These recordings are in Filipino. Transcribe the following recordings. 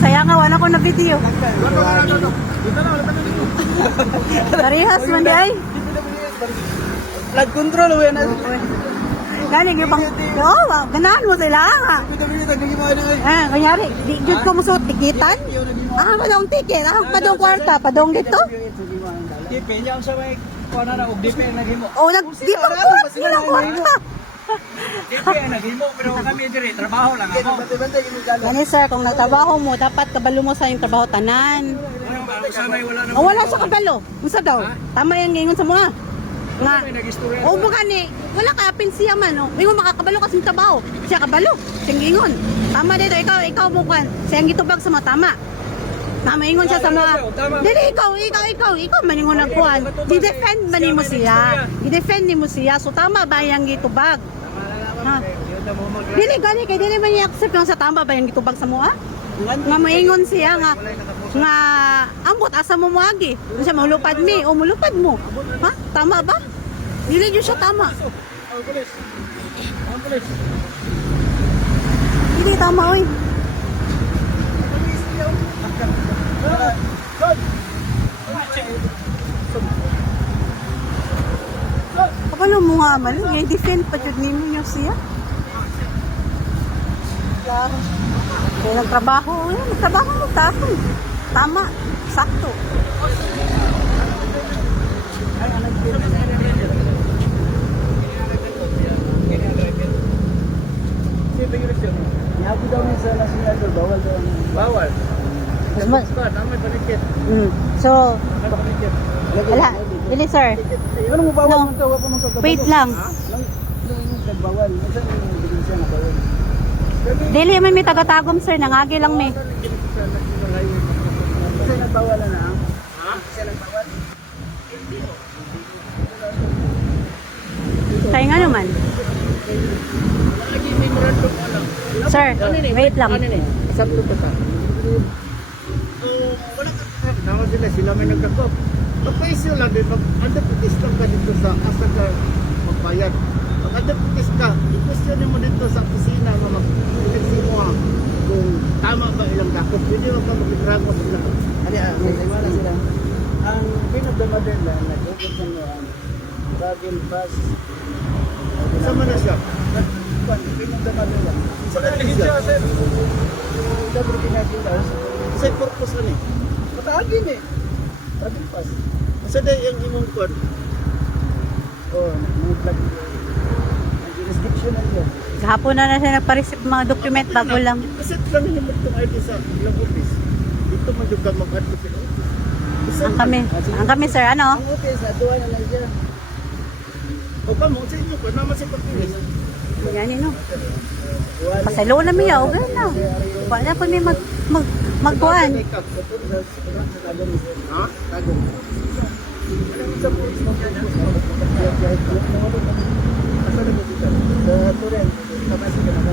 sayang nga, wala ko na video. Parehas man di ay. Flood control, uwi na. Galing yung pang, ganahan mo sila nga. Kanyari, di jud ko musuot tikitan. Padong tiket, padong kwarta, padong dito. Depende ang sa may kuha na og depende naghimo. Di pa ko, sila kwarta. Depende naghimo, pero kami dire trabaho lang ako. Gani sir, kung nagtrabaho mo, dapat kabalo mo sa yung trabaho tanan. Sa may wala na. Wala sa kabalo. Unsa daw? Tama yung gingon sa mga. Nga. O mo gani, wala ka pinsiya man, no? Ingon makakabalo kasi yung trabaho. Siya kabalo, siyang gingon. Tama dito, ikaw mo kan. Siyang gitubag sa mga tama. Tama ingon siya sa mga. Dili ikaw man ingon nagkuhan. Di-defend man nimo siya. I-defend nimo siya. So tama ba yang gitubag? Ha? Dili gani kay dili man i-accept yung sa tama ba yang gitubag sa mga? Nga moingon siya nga ambot asa mo moagi. Siya mulupad mi o mulupad mo. Ha? Tama ba? Dili jud siya tama. Dili tama oy. Kapalo mo nga man, i-defend pa jud nimo siya. Kaya nagtrabaho mo tapon. Tama, sakto. Yabu daw ni sa national bawal daw. Bawal. Naman panikit. So, wala. Dili sir. Ano mo bawal mo to? Wait lang. Bawal. Unsa ni ebidensya na bawal? Dili man may tagatagom sir, nangagi lang may. Kasi nagbawal na. Ha? Kasi nagbawal. Kaya nga naman. Sir, wait lang. Sabto pa ta. Wala ka. Naman sila may nagkakop. Pagpaisyo lang din, mag-underputis lang ka dito sa asa ka magbayad. Mag-underputis ka, i-question mo dito sa opisina na mag-eleksi mo kung tama ba ilang dakot. Hindi mo ka mag-itrago sa sila. May sila. Ang pinagdamadin lang, nag-ugot ng travel bus. Sama na siya. Pinagdamadin lang. Sa kanilin siya, sir. Dapat pinagdamadin lang. Sa purpose lang eh. Mataagin eh. Travel pass. Masa day yung imong kod? Oh, nag-vlog. Nag-jurisdiction na siya. Kahapon na siya nagpa-receive mga document bago lang. Kasi lang yung itong ID sa ilang office. Dito man yung ka mag-advocate. Ang kami sir, ano? Ang office, aduwa na lang siya. O pa mo, sa inyo ko, naman si pagpilis. Yan no. Pasalo na miya, okay na. Wala po may magkuhan. Ha? Tagong. Sa police mo yan, asa na mo dito? Sa Turen, kapasi ka na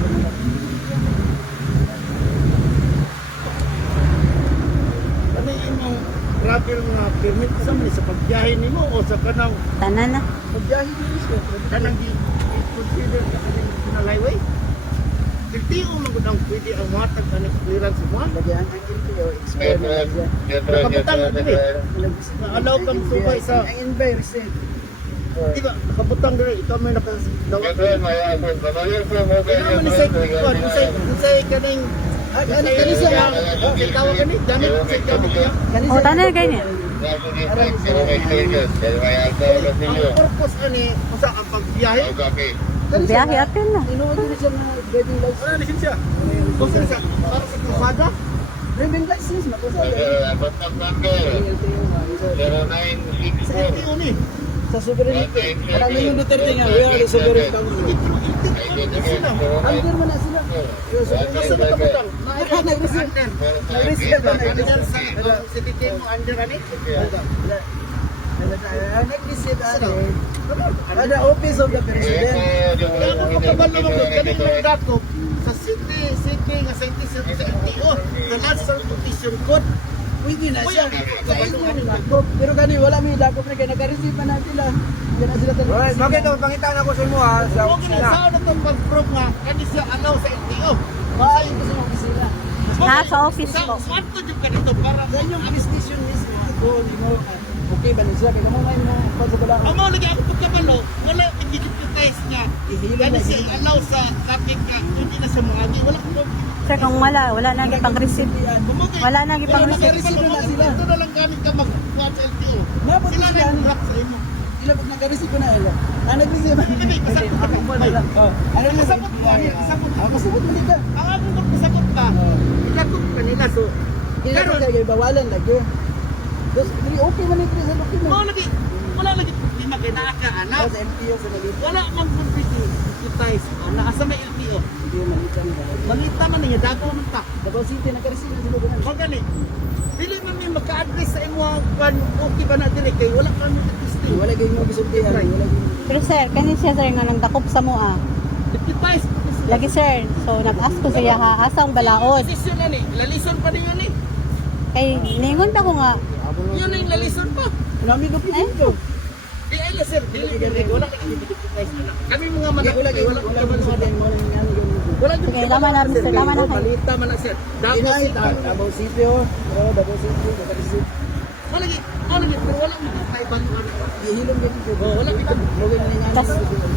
ano yung travel nga permit sa mga sa pagbiyahe nimo o sa kanang Tanan na. pagbiyahe nimo siya kanang i-consider ka kanang national highway. LTO magud ang pwede ang matag kanang clearance mo. Bagyan ang LTO experience. Nakabutang na din eh. Na-allow kang subay sa ang invite receipt. Diba, nakabutang din ikaw may nakadawat. Naman ni sa kwan, sa kaning kani siya. Tawag kani, dami sa kani. O, tanan ganyan. Ang purpose ani usa ang pagbiyahe. Biyahe atin na. Inuwi din siya na driving license. Wala lisensya. Lisensya para sa kusada. Driving license na kusada. Sa LTO ni. Sa sovereignty. Parang yung Duterte nga, we are the sovereign country. Under mo na sila. Nasa nakabutang. Nag-receive. Nag-receive ba? Nag-receive mo under ani? Nag-receive ano? Ada office of the president. Kaya makabalo mo ganun ng dakop sa city nga sa LTO. The last certification code. Pwede na siya. Pero gani wala may dakop na kaya nag-receive pa na sila. Yan na sila talaga. Bakit ito? Pangitaan ako sa inyo ha. Okay na. Saan na itong pag-prove nga kani siya alaw sa LTO? Bakit ito sa opisina? Nasa office ko. Swanto dyan ka dito para Sa inyong business yun mismo, kung di mo, okay ba nila? Kaya mo ngayon mo pagkabala. Ang mga lagi ako pagkabalo, wala i-digitize niya. Kaya siya i-allow sa lapit ka, hindi na siya mga wala ko. Sir, kung wala na pang receipt. Wala na pang receipt. Ito na lang gamit ka mag-kuha sa LTO. Nabot Sila na sila. yung drop sa imo. Ilang pag nag-receive ko na ilo. Nag-receive ba? Hindi, kasabot ka pa. Ano na Kasabot mo, kasabot mo. Kasabot mo nila. Ang ako kung kasabot ka, ikatong ka nila. So, Kaya Pero- kaya kayo bawalan lagi. Tapos, okay man ito sa laki mo. wala lagi problema kay nakaanak. Sa MPO sa naging. Wala mang digitize. Naasa may LTO. Hindi mo malita na ba? Mangita man niya, dago man ta. Davao City, nag-receive na sila doon. Magali. Dili man may magka-address sa imo kan okay ba na dire kay wala ka mo testing. Wala kayo mo gisultihan. Wala kayo. Pero sir, kanin siya sir nga nang dakop sa mua. Digitize. Lagi sir, so nag-ask ko siya ha, asang balaod. Desisyon na ni. Lalison pa din yun ni. Kay ningon pa ko nga, Yun na yung lalison pa. Nami document ko. Di ay na sir, dili wala ka digitize na. Kami mga manak Wala kayo. wala Wala ka man kayo. wala sige, tama na sir, tama na kayo. Malita man na sir. Dago Inay, sir. Davao City oh. Davao City, nag-receive. Wala gi, pero wala mo kay bantuan. Ihilom din ko. Wala kita. Lugay na nga. Tas,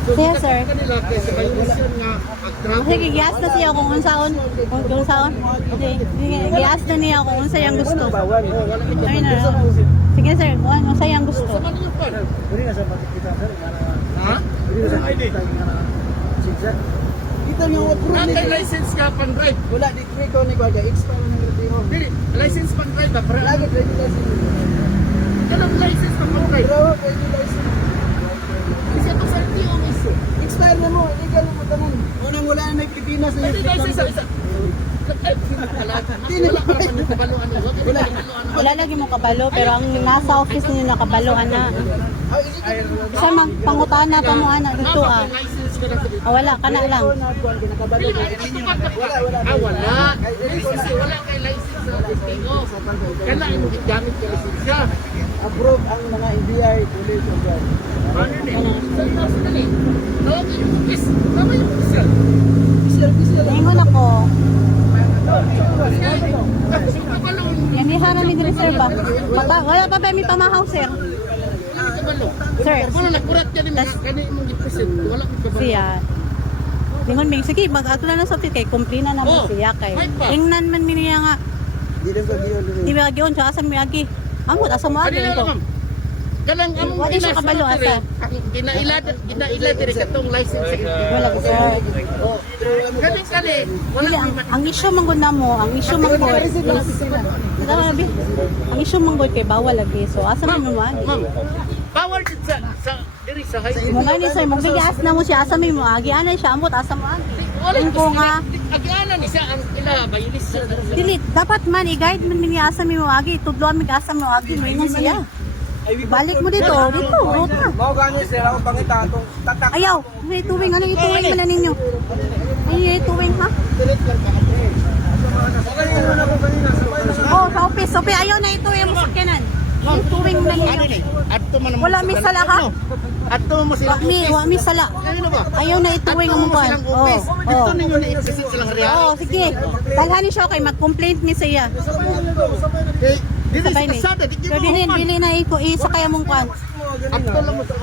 siya sir, Kanila kay sa violation nga pagtrabaho. sige, gias na siya kung unsaon. Kung unsaon. Sige, gias na niya kung unsa yang gusto. Bawal. Wala kita. Ay na. Sige sir, kung unsa yang gusto. Sa man yung pan. Dili na sa kita sir. Ha? Dili na sa ID. Sigsa. Kita nga approve Natay ni. license ka pan drive. Wala di ko ni ko expire na retiro. Dili, license pan drive ba? Para Lagi ready license. kanang license pa pan drive. Pero ready license. Kasi ito sa LTO mismo. Expire na mo, illegal mo tanan. Unang wala na may Pilipinas na Pwede license sa isa. Wala para pa yung kabaluan. Wala. Wala lagi mo kabalo, pero ang nasa office niyo nakabaloan na. Ah, illegal. Sa magpangutaan na pa mo ana dito ah. License ka na sa dito. Wala ka na lang. Kinakabalo ka. Wala. Ah, wala. Kasi wala kay license sa LTO. Kailangan mo gamit ka lisensya. Approve ang mga NBI police of God. Ano ni? Sa dali. Tawag yung office. Tama yung official. Official. Ningon ako. Tapos yung kabalong. Yan ni harami ni sir ba? Wala pa ba mi pamahaw sir? Wala kabalo. Sir, Wala nagkurat ka ni mga kani mong gipresent. Wala kang kabalo. siya. Ningon mig sige mag-ato na sa office kay kumplina na mo Oh, siya kay. right pa. Ingnan man mi niya nga Di lang sa giyon. di ba giyon sa asa mi agi. Amot asa mo agi Kanina ito. lang, ma'am. Kanang among Wala siya kabalo, asa? Ginaila dire katong license sa Wala ko sir. Oh. Kaning kali, wala Dili, kang ang issue man gud namo, ang issue man gud is Tama na, Bi. Ang issue man gud kay bawal lagi. So asa man mo agi? Ma'am, power din sa diri sa high. Mo nga ni sir, magbigas na mo siya asa may mo agi. Anay siya amot asa mo agi. Wala Yun ko nga. Agianan ni siya ang ila bayilis sa Dili, dapat man i-guide man mi asa may mo agi. Tudlo mi asa mo agi, moingon siya. Balik mo dito, road na. Mao gani sir ako pangita atong tatak. Ayaw, may tuwing, ano ituwing man na ninyo? Ay, ituwing ha? Oh, sa office, ayaw na ituwing mo sakyanan. Ituwing mo na ninyo. Adto man Wala mi sala ha? Adto mo sila. Wa mi sala. Ano ba? Ayaw na ituwing ang mukha. Oh, Dito oh. ninyo na i-present silang real. Oh, sige. Dalhan ni siya kay mag-complaint ni siya. Eh, dili Sabay sa ni. kasada, di Pero dili na isakay among kwan. Adto lang mo sa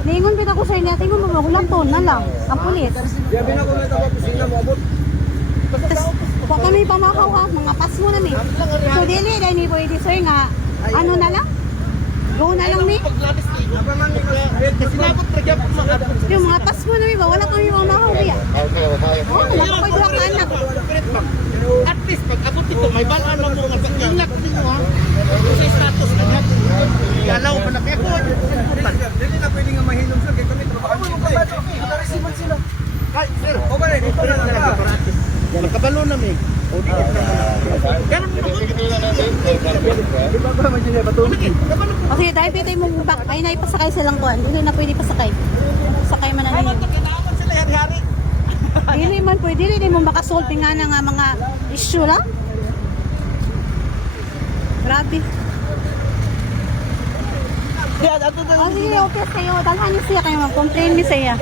Ningon kita ko sa inyo, tingon mo hulang to na lang ang pulis. Yabi na ko na tawo kusina mo abot. Tapos, wa kami pamakaw ha, mga pas mo na mi. So dili dai ni pwede sir nga ano na lang? Go na lang ni. paglabis ni. Kasi nabot ra gyud mga Yung mga pas mo na mi ba wala kami pamakaw biya. Oh, wala pa koy duha ka anak. At least pag abot dito may balaan mo nga sa ingat ninyo ha. Sa status na niya. Galaw pa na kaya ko. Dili na pwede nga mahilom sir kay kami trabaho mo kabalo. Naka-receive sila. Kahit sir. O ba rin ito na lang. Nakabalo na mi. Ganun mo. Di ba ba man sila patuloy? Kabalo O sige, dahil pitay mo back, ay naipasakay silang kuan. Hindi na pwede pasakay. Sakay man na ninyo. Kinaaman sila hari-hari. Dili man pwede, dili mo makasolve nga na nga mga issue lang. Grabe. Di ato O sige, okay sa'yo. Dalhan niyo siya kayo mag-complain niyo siya.